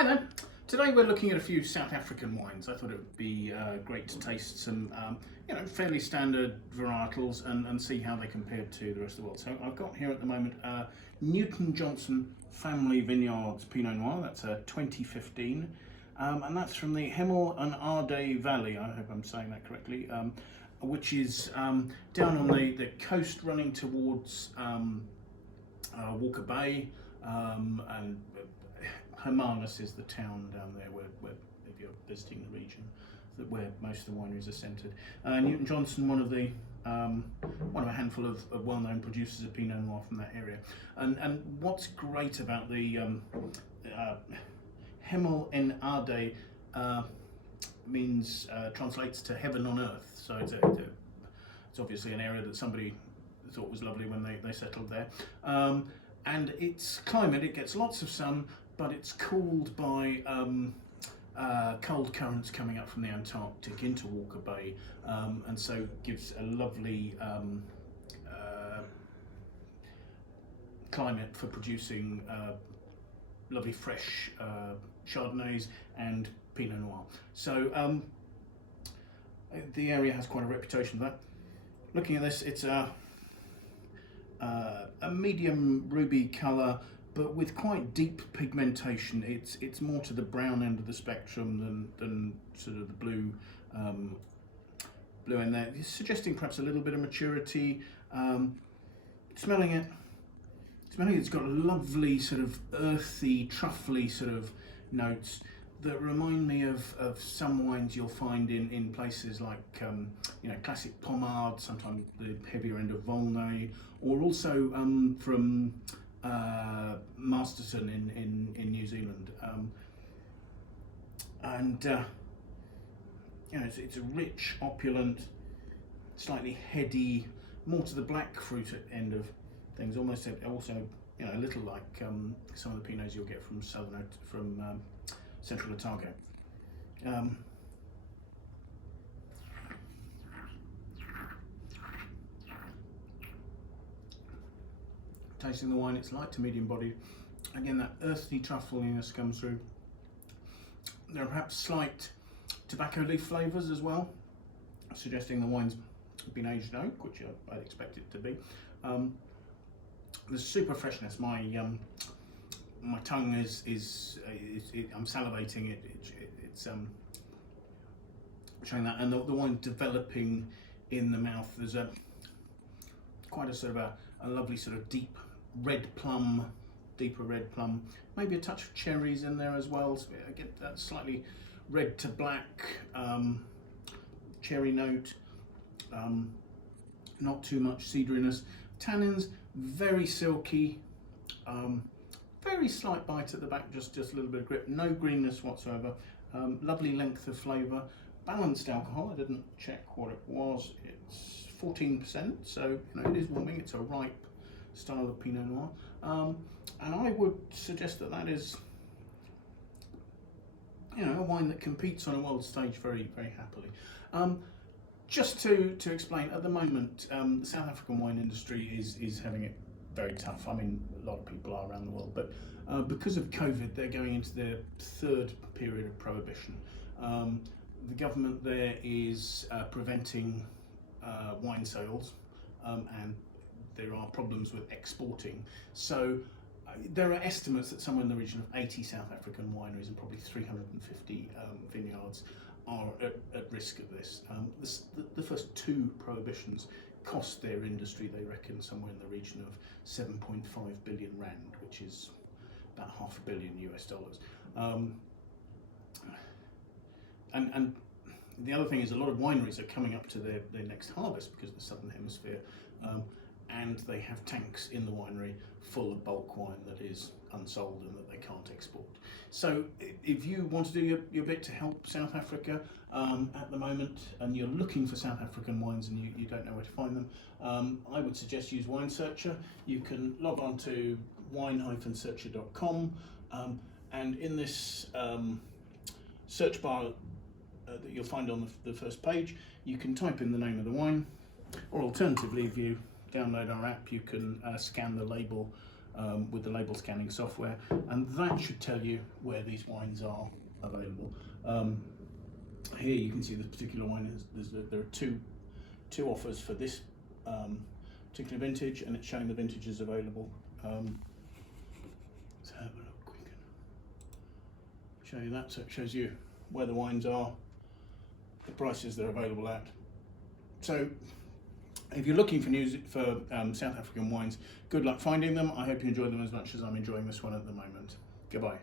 Hi there. Today we're looking at a few South African wines. I thought it would be great to taste some, fairly standard varietals and see how they compare to the rest of the world. So I've got here at the moment Johnson Family Vineyards Pinot Noir. That's a 2015, and that's from the Hemel-en-Aarde Valley. I hope I'm saying that correctly. Which is down on the coast, running towards Walker Bay, and Hermanus is the town down there where if you're visiting the region, where most of the wineries are centred. Newton Johnson, one of a handful of well-known producers of Pinot Noir from that area. And what's great about the Hemel-en-Aarde translates to heaven on earth. So it's obviously an area that somebody thought was lovely when they settled there. And its climate, it gets lots of sun, but it's cooled by cold currents coming up from the Antarctic into Walker Bay, and so gives a lovely climate for producing lovely fresh Chardonnays and Pinot Noir. So the area has quite a reputation for that. Looking at this, it's a medium ruby colour, but with quite deep pigmentation. It's more to the brown end of the spectrum than sort of the blue end there. It's suggesting perhaps a little bit of maturity. Smelling it's got a lovely sort of earthy, truffly sort of notes that remind me of some wines you'll find in places like classic Pommard, sometimes the heavier end of Volnay, or also from Masterton in New Zealand. It's a rich, opulent, slightly heady, more to the black fruit end of things. Almost also a little like some of the Pinots you'll get from Central Otago. Tasting the wine, it's light to medium bodied. Again, that earthy truffliness comes through. There are perhaps slight tobacco leaf flavours as well, suggesting the wine's been aged in oak, which I'd expect it to be. The super freshness. My tongue is I'm salivating. It's showing that, and the wine developing in the mouth. There's quite a sort of a lovely sort of deeper red plum, maybe a touch of cherries in there as well. So I get that slightly red to black cherry note. Not too much cedriness. Tannins very silky. Very slight bite at the back, just a little bit of grip, no greenness whatsoever. Lovely length of flavour, balanced alcohol. I didn't check what it was. It's 14%, so it is warming. It's a ripe style of Pinot Noir, and I would suggest that is a wine that competes on a world stage very, very happily. Just to explain, at the moment, the South African wine industry is having it very tough. I mean, a lot of people are around the world, but because of COVID, they're going into their third period of prohibition. The government there is preventing wine sales, and there are problems with exporting. So there are estimates that somewhere in the region of 80 South African wineries and probably 350 vineyards are at risk of this. The first two prohibitions cost their industry, they reckon, somewhere in the region of 7.5 billion rand, which is about $500 million US. And the other thing is, a lot of wineries are coming up to their next harvest because of the southern hemisphere, and they have tanks in the winery full of bulk wine that is unsold and that they can't export. So if you want to do your bit to help South Africa at the moment, and you're looking for South African wines and you don't know where to find them, I would suggest use winesearcher. You can log on to wine-searcher.com, and in this search bar that you'll find on the first page, you can type in the name of the wine, or alternatively, if you download our app, you can scan the label with the label scanning software, and that should tell you where these wines are available. Here you can see this particular wine. There are two offers for this particular vintage, and it's showing the vintages available. Let's have a look quick and show you that. So it shows you where the wines are, the prices they're available at. So if you're looking for South African wines, good luck finding them. I hope you enjoy them as much as I'm enjoying this one at the moment. Goodbye.